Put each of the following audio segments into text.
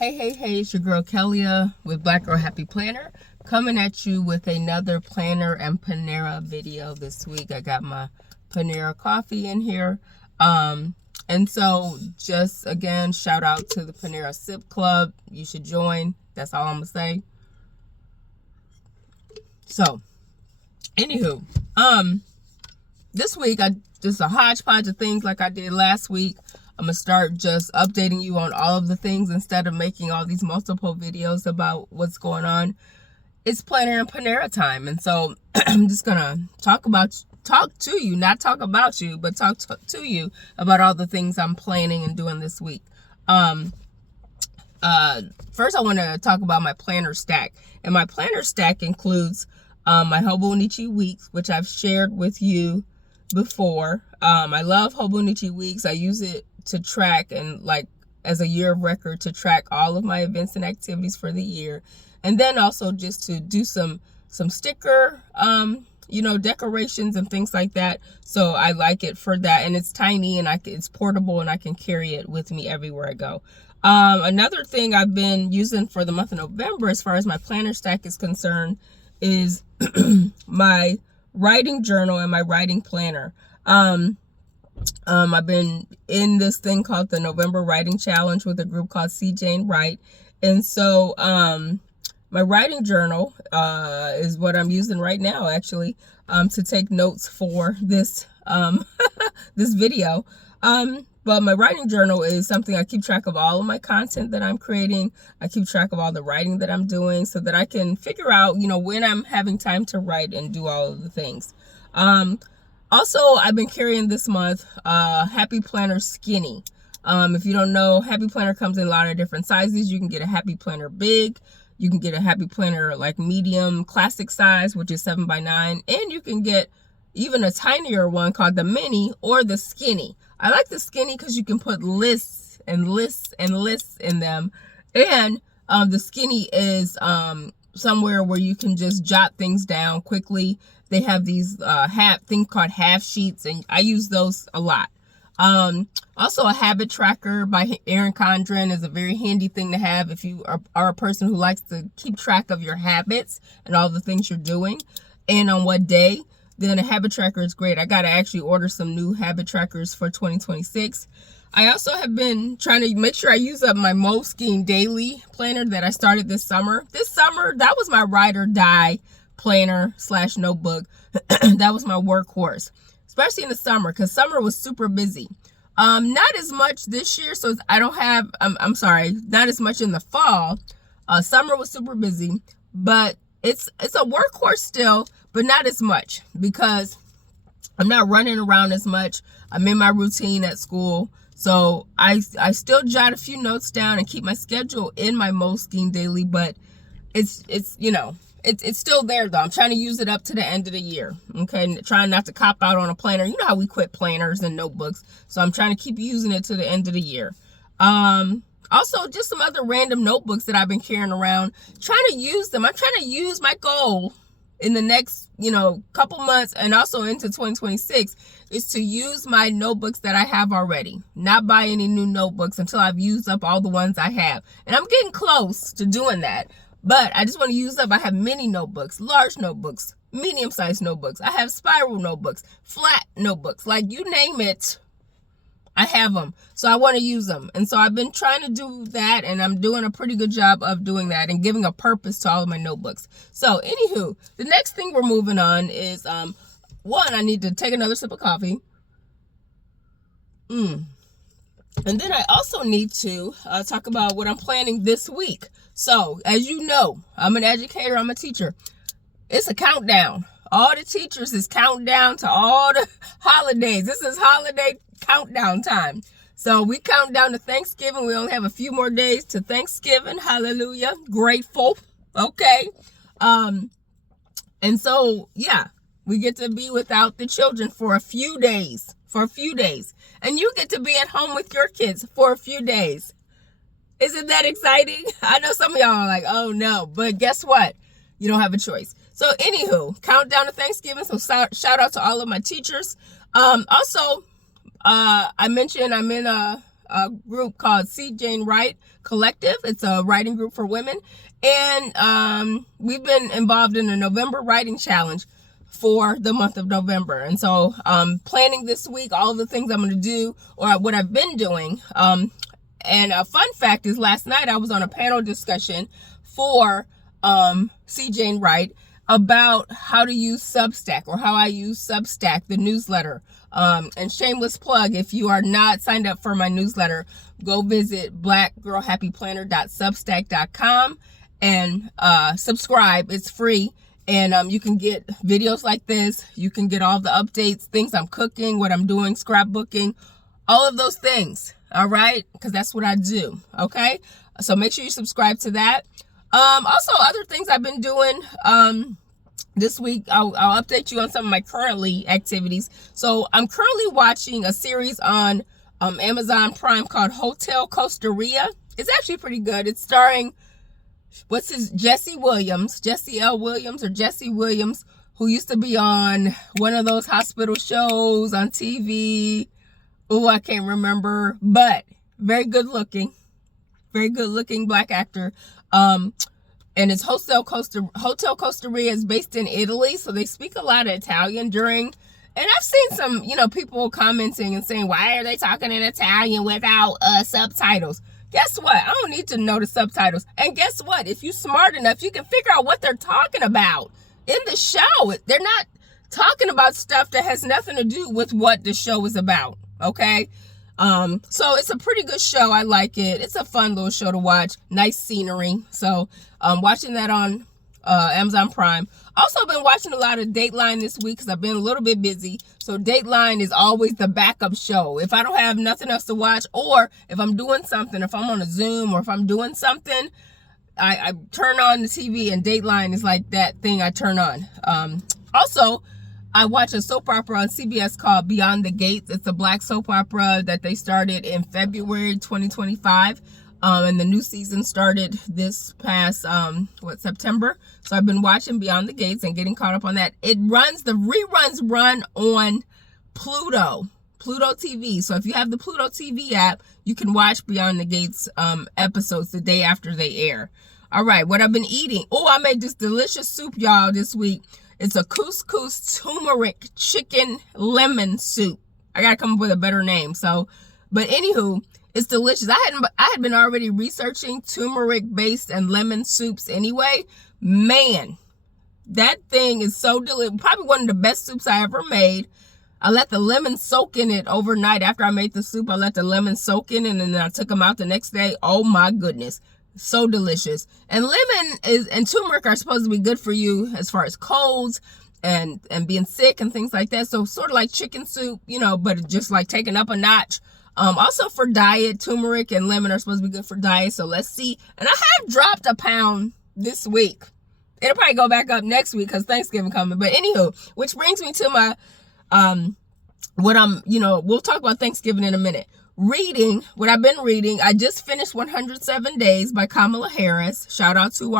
Hey, it's your girl Kellia with Black Girl Happy Planner, coming at you with another planner and Panera video this week. I got my Panera coffee in here. And so just again, shout out to the Panera Sip Club. You should join. That's all I'm gonna say. So, anywho, this week I just a hodgepodge of things like I did last week. I'm going to start just updating you on all of the things instead of making all these multiple videos about what's going on. It's Planner and Panera time. And so I'm just going to talk to you, not talk about you, but talk to you about all the things I'm planning and doing this week. First, I want to talk about my planner stack. And my planner stack includes my Hobonichi weeks, which I've shared with you before. I love Hobonichi weeks. I use it to track and like as a year of record to track all of my events and activities for the year, and then also just to do some sticker decorations and things like that. So I like it for that, and it's tiny and it's portable and I can carry it with me everywhere I go. Another thing I've been using for the month of November as far as my planner stack is concerned is my writing journal and my writing planner. I've been in this thing called the November Writing Challenge with a group called C. Jane Write. And so my writing journal is what I'm using right now, actually, to take notes for this this video. But my writing journal is something I keep track of all of my content that I'm creating. I keep track of all the writing that I'm doing so that I can figure out, when I'm having time to write and do all of the things. Also, I've been carrying this month Happy Planner Skinny. If you don't know, Happy Planner comes in a lot of different sizes. You can get a Happy Planner big. You can get a Happy Planner like medium classic size, which is 7x9. And you can get even a tinier one called the mini or the skinny. I like the skinny because you can put lists and lists and lists in them. And the skinny is somewhere where you can just jot things down quickly. They have these thing called half sheets, and I use those a lot. Also, a habit tracker by Erin Condren is a very handy thing to have if you are a person who likes to keep track of your habits and all the things you're doing and on what day. Then a habit tracker is great. I got to actually order some new habit trackers for 2026. I also have been trying to make sure I use up my Moleskine daily planner that I started this summer. This summer, that was my ride or die planner / notebook. That was my workhorse, especially in the summer, because summer was super busy. Not as much this year, so I don't have, I'm sorry, not as much in the fall. Summer was super busy, but it's a workhorse still, but not as much because I'm not running around as much. I'm in my routine at school. So I still jot a few notes down and keep my schedule in my Moleskine daily, but it's still there though. I'm trying to use it up to the end of the year. Okay. And trying not to cop out on a planner. You know how we quit planners and notebooks. So I'm trying to keep using it to the end of the year. Also just some other random notebooks that I've been carrying around, trying to use them. I'm trying to use my goal in the next, couple months and also into 2026 is to use my notebooks that I have already, not buy any new notebooks until I've used up all the ones I have. And I'm getting close to doing that. But I just want to use up. I have mini notebooks, large notebooks, medium-sized notebooks. I have spiral notebooks, flat notebooks, like you name it. I have them. So I want to use them. And so I've been trying to do that, and I'm doing a pretty good job of doing that and giving a purpose to all of my notebooks. So anywho, the next thing we're moving on is, one, I need to take another sip of coffee. And then I also need to talk about what I'm planning this week. So, as you know, I'm an educator, I'm a teacher. It's a countdown. All the teachers is counting down to all the holidays. This is holiday countdown time. So we count down to Thanksgiving. We only have a few more days to Thanksgiving. Hallelujah. Grateful. Okay. And so, yeah, we get to be without the children for a few days. And you get to be at home with your kids for a few days. Isn't that exciting? I know some of y'all are like, oh no, but guess what? You don't have a choice. So anywho, countdown to Thanksgiving. So shout out to all of my teachers. Also, I mentioned I'm in a a group called C. Jane Wright Collective. It's a writing group for women. And we've been involved in a November writing challenge for the month of November. And so planning this week, all the things I'm going to do or what I've been doing. And a fun fact is last night I was on a panel discussion for C. Jane Wright about how to use Substack, or how I use Substack, the newsletter. And shameless plug, if you are not signed up for my newsletter, go visit blackgirlhappyplanner.substack.com and subscribe. It's free. And you can get videos like this. You can get all the updates, things I'm cooking, what I'm doing, scrapbooking, all of those things. All right? Because that's what I do. Okay? So make sure you subscribe to that. Also, other things I've been doing this week, I'll update you on some of my currently activities. So I'm currently watching a series on Amazon Prime called Hotel Costa Rica. It's actually pretty good. It's starring, Jesse L. Williams, who used to be on one of those hospital shows on TV. Oh, I can't remember, but very good looking black actor. And it's Hotel Costa Rica is based in Italy, so they speak a lot of Italian during. And I've seen some, people commenting and saying, why are they talking in Italian without subtitles? Guess what? I don't need to know the subtitles. And guess what? If you're smart enough, you can figure out what they're talking about in the show. They're not talking about stuff that has nothing to do with what the show is about. Okay? So it's a pretty good show. I like it. It's a fun little show to watch. Nice scenery. So watching that on Amazon Prime. Also been watching a lot of Dateline this week because I've been a little bit busy. So Dateline is always the backup show. If I don't have nothing else to watch, or if I'm doing something, if I'm on a Zoom or if I'm doing something, I turn on the TV, and Dateline is like that thing I turn on. Also, I watch a soap opera on CBS called Beyond the Gates. It's a black soap opera that they started in February 2025. And the new season started this past, September. So I've been watching Beyond the Gates and getting caught up on that. The reruns run on Pluto TV. So if you have the Pluto TV app, you can watch Beyond the Gates episodes the day after they air. All right, what I've been eating. Oh, I made this delicious soup, y'all, this week. It's a couscous turmeric chicken lemon soup. I gotta come up with a better name. But anywho, it's delicious. I had been already researching turmeric-based and lemon soups anyway. Man, that thing is so delicious. Probably one of the best soups I ever made. I let the lemon soak in it overnight. After I made the soup, I let the lemon soak in it, and then I took them out the next day. Oh my goodness. So delicious. And lemon and turmeric are supposed to be good for you as far as colds and being sick and things like that. So sort of like chicken soup, but just like taking up a notch. Also for diet, turmeric and lemon are supposed to be good for diet. So let's see. And I have dropped a pound this week. It'll probably go back up next week because Thanksgiving coming. But anywho, which brings me to my, we'll talk about Thanksgiving in a minute. Reading, what I've been reading, I just finished 107 Days by Kamala Harris. Shout out to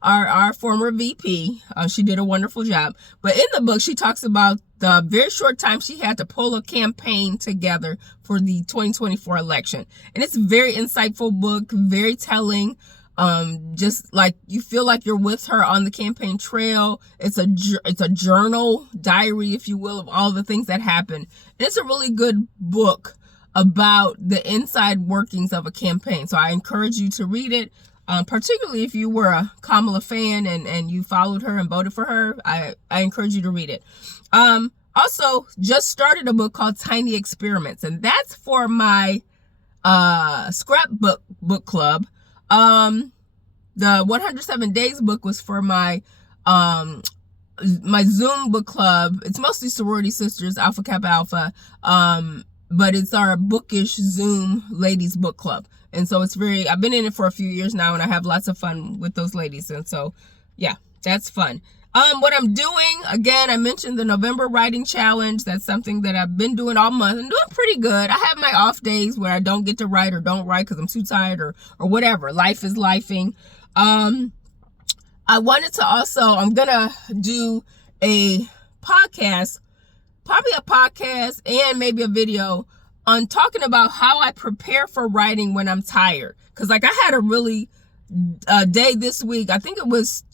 our former VP. She did a wonderful job. But in the book, she talks about the very short time she had to pull a campaign together for the 2024 election. And it's a very insightful book, very telling. Just like you feel like you're with her on the campaign trail. It's a journal, diary, if you will, of all the things that happened. And it's a really good book about the inside workings of a campaign. So I encourage you to read it, particularly if you were a Kamala fan and you followed her and voted for her. I encourage you to read it. Also, just started a book called Tiny Experiments, and that's for my scrapbook book club. The 107 Days book was for my Zoom book club. It's mostly sorority sisters, Alpha Kappa Alpha. But it's our bookish Zoom ladies book club. And so I've been in it for a few years now, and I have lots of fun with those ladies. And so, yeah, that's fun. What I'm doing, again, I mentioned the November writing challenge. That's something that I've been doing all month and doing pretty good. I have my off days where I don't get to write or don't write because I'm too tired or whatever. Life is lifing. I wanted to I'm going to do a podcast, probably a podcast and maybe a video on talking about how I prepare for writing when I'm tired. Because like I had a really day this week. I think it was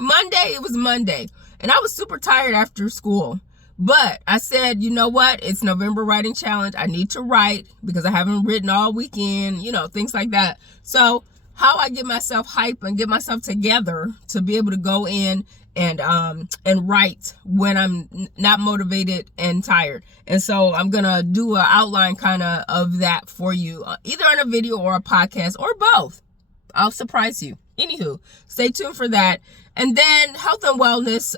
Monday. It was Monday. And I was super tired after school. But I said, you know what? It's November Writing Challenge. I need to write because I haven't written all weekend, things like that. So how I get myself hype and get myself together to be able to go in and write when I'm not motivated and tired. And so I'm gonna do an outline kind of that for you, either on a video or a podcast or both. I'll surprise you. Anywho, stay tuned for that. And then health and wellness,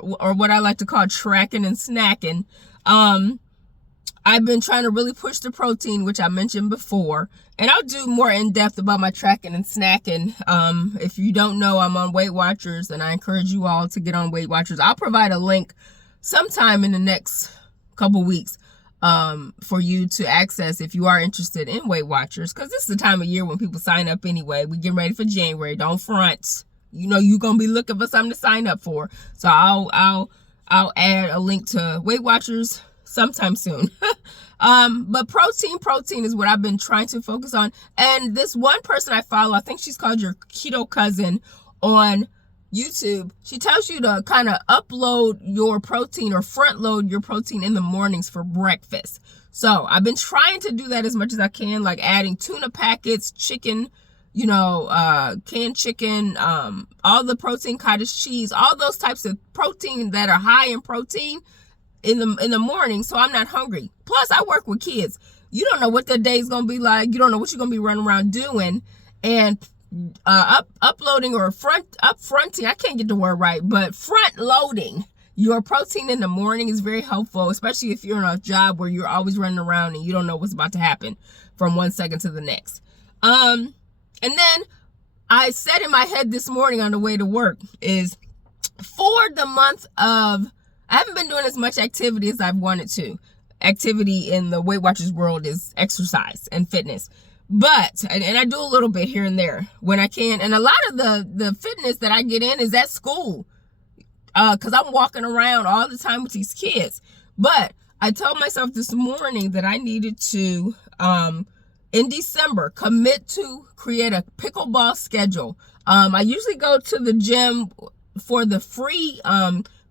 or what I like to call tracking and snacking. I've been trying to really push the protein, which I mentioned before, and I'll do more in depth about my tracking and snacking. If you don't know, I'm on Weight Watchers, and I encourage you all to get on Weight Watchers. I'll provide a link sometime in the next couple weeks for you to access if you are interested in Weight Watchers, because this is the time of year when people sign up anyway. We getting ready for January. Don't front. You're gonna be looking for something to sign up for. So I'll add a link to Weight Watchers sometime soon. But protein is what I've been trying to focus on. And this one person I follow, I think she's called Your Keto Cousin on YouTube. She tells you to kind of upload your protein or front load your protein in the mornings for breakfast. So I've been trying to do that as much as I can, like adding tuna packets, chicken, canned chicken, all the protein, cottage cheese, all those types of protein that are high in protein in the morning, so I'm not hungry. Plus, I work with kids. You don't know what their day's gonna be like. You don't know what you're gonna be running around doing, and uploading or upfronting. I can't get the word right, but front loading your protein in the morning is very helpful, especially if you're in a job where you're always running around and you don't know what's about to happen from one second to the next. And then I said in my head this morning on the way to work is for the month of, I haven't been doing as much activity as I've wanted to. Activity in the Weight Watchers world is exercise and fitness. But, and I do a little bit here and there when I can. And a lot of the fitness that I get in is at school. Because I'm walking around all the time with these kids. But I told myself this morning that I needed to, in December, commit to create a pickleball schedule. I usually go to the gym for the free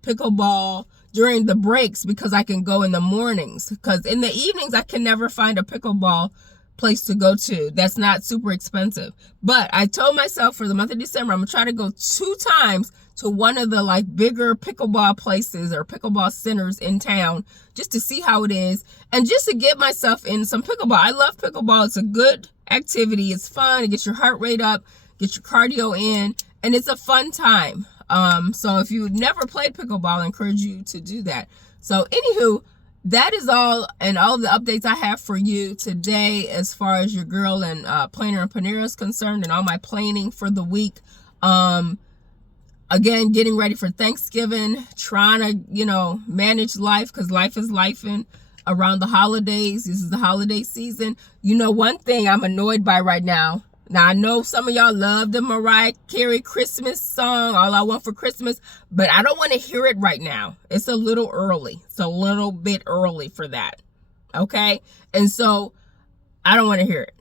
pickleball during the breaks because I can go in the mornings. Because in the evenings, I can never find a pickleball place to go to that's not super expensive. But I told myself for the month of December, I'm gonna try to go 2 times to one of the like bigger pickleball places or pickleball centers in town just to see how it is and just to get myself in some pickleball. I love pickleball. It's a good activity. It's fun. It gets your heart rate up, get your cardio in, and it's a fun time. So if you've never played pickleball, I encourage you to do that. So anywho, that is all and all of the updates I have for you today as far as your girl and Planner and Panera is concerned and all my planning for the week. Again, getting ready for Thanksgiving, trying to, manage life because life is lifing around the holidays. This is the holiday season. One thing I'm annoyed by right now. Now, I know some of y'all love the Mariah Carey Christmas song, All I Want for Christmas, but I don't want to hear it right now. It's a little early. It's a little bit early for that. Okay? And so I don't want to hear it.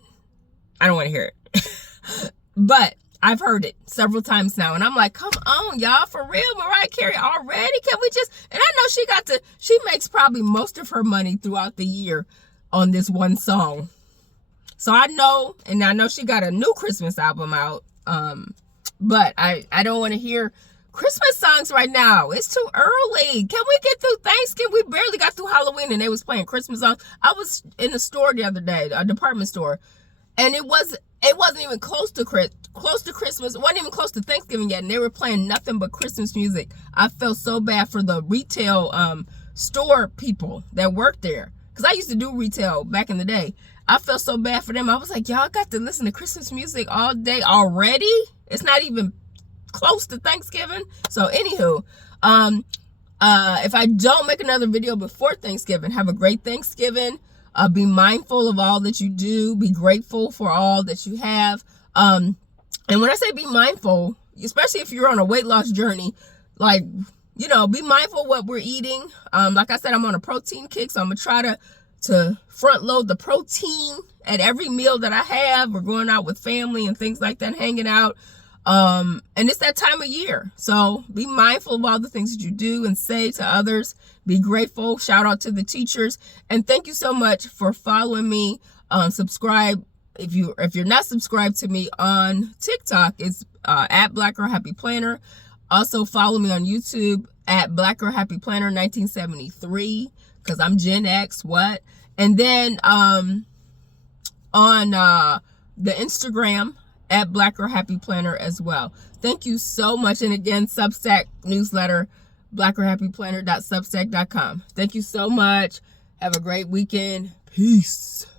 But I've heard it several times now, and I'm like, come on, y'all, for real, Mariah Carey already? Can we just, and I know she makes probably most of her money throughout the year on this one song. So I know she got a new Christmas album out, but I don't want to hear Christmas songs right now. It's too early. Can we get through Thanksgiving? We barely got through Halloween, and they was playing Christmas songs. I was in the store the other day, a department store, and it wasn't even close to Christmas. It wasn't even close to Thanksgiving yet, and they were playing nothing but Christmas music. I felt so bad for the retail store people that worked there, because I used to do retail back in the day. I felt so bad for them. I was like, y'all got to listen to Christmas music all day already? It's not even close to Thanksgiving. So anywho, if I don't make another video before Thanksgiving, have a great Thanksgiving. Be mindful of all that you do. Be grateful for all that you have. And when I say be mindful, especially if you're on a weight loss journey, be mindful of what we're eating. Like I said, I'm on a protein kick, so I'm going to try to to front load the protein at every meal that I have. We're going out with family and things like that, hanging out. And it's that time of year. So be mindful of all the things that you do and say to others. Be grateful. Shout out to the teachers. And thank you so much for following me. Subscribe. If you're not subscribed to me on TikTok, it's at Black Girl Happy Planner. Also follow me on YouTube at Black Girl Happy Planner 1973, because I'm Gen X. What? And then on the Instagram at Black Girl Happy Planner as well. Thank you so much. And again, Substack newsletter, blackgirlhappyplanner.substack.com. Thank you so much. Have a great weekend. Peace.